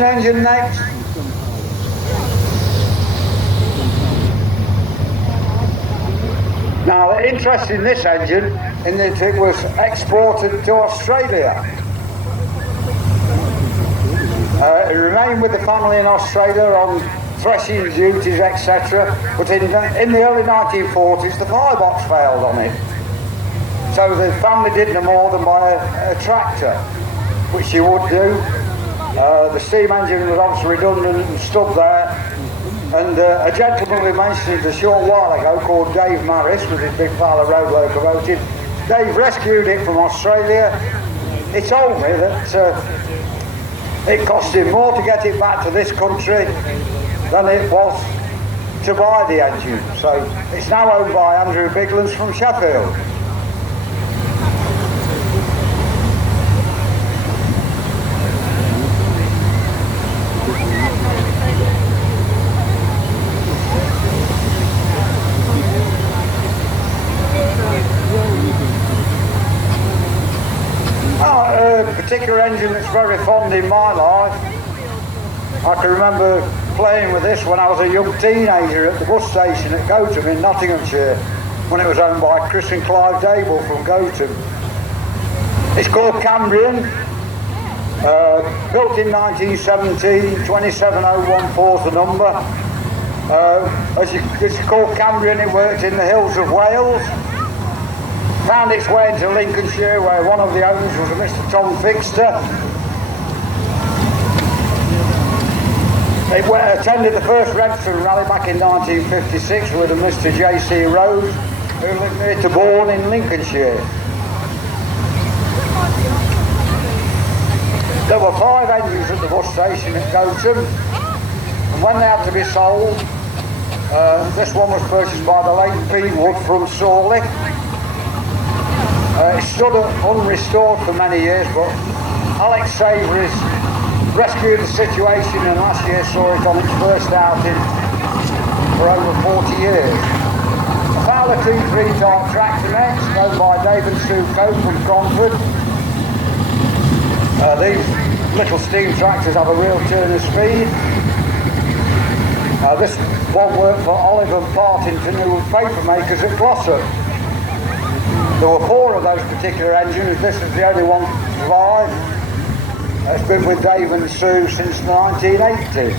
Engine next. Now, the interest in this engine in that it was exported to Australia. It remained with the family in Australia on threshing duties, etc. But in the early 1940s, the firebox failed on it. So the family did no more than buy a tractor, which you would do. The steam engine was obviously redundant and stood there. And a gentleman we mentioned a short while ago called Dave Maris, with his big pile of road locomotive, Dave rescued it from Australia. He told me that it cost him more to get it back to this country than it was to buy the engine. So it's now owned by Andrew Biglands from Sheffield. A particular engine that's very fond in my life. I can remember playing with this when I was a young teenager at the bus station at Gotham in Nottinghamshire, when it was owned by Chris and Clive Dable from Gotham. It's called Cambrian, built in 1917, 27014's the number. It's called Cambrian. It worked in the hills of Wales. Found its way into Lincolnshire, where one of the owners was a Mr. Tom Fixter. It attended the first Redfern Rally back in 1956 with a Mr. J.C. Rose, who lived near to Bourne in Lincolnshire. There were 5 engines at the bus station at Gotham, and when they had to be sold, this one was purchased by the late Pete Wood from Sawley. It stood unrestored for many years, but Alex Savory's rescued the situation and last year saw it on its first outing for over 40 years. A Fowler 2-3 type tractor next, owned by Dave and Sue Cope from Cromford. These little steam tractors have a real turn of speed. This one worked for Oliver Partington, who were paper makers at Glossop. There were 4 of those particular engines. This is the only one to survive. It's been with Dave and Sue since the 1980s.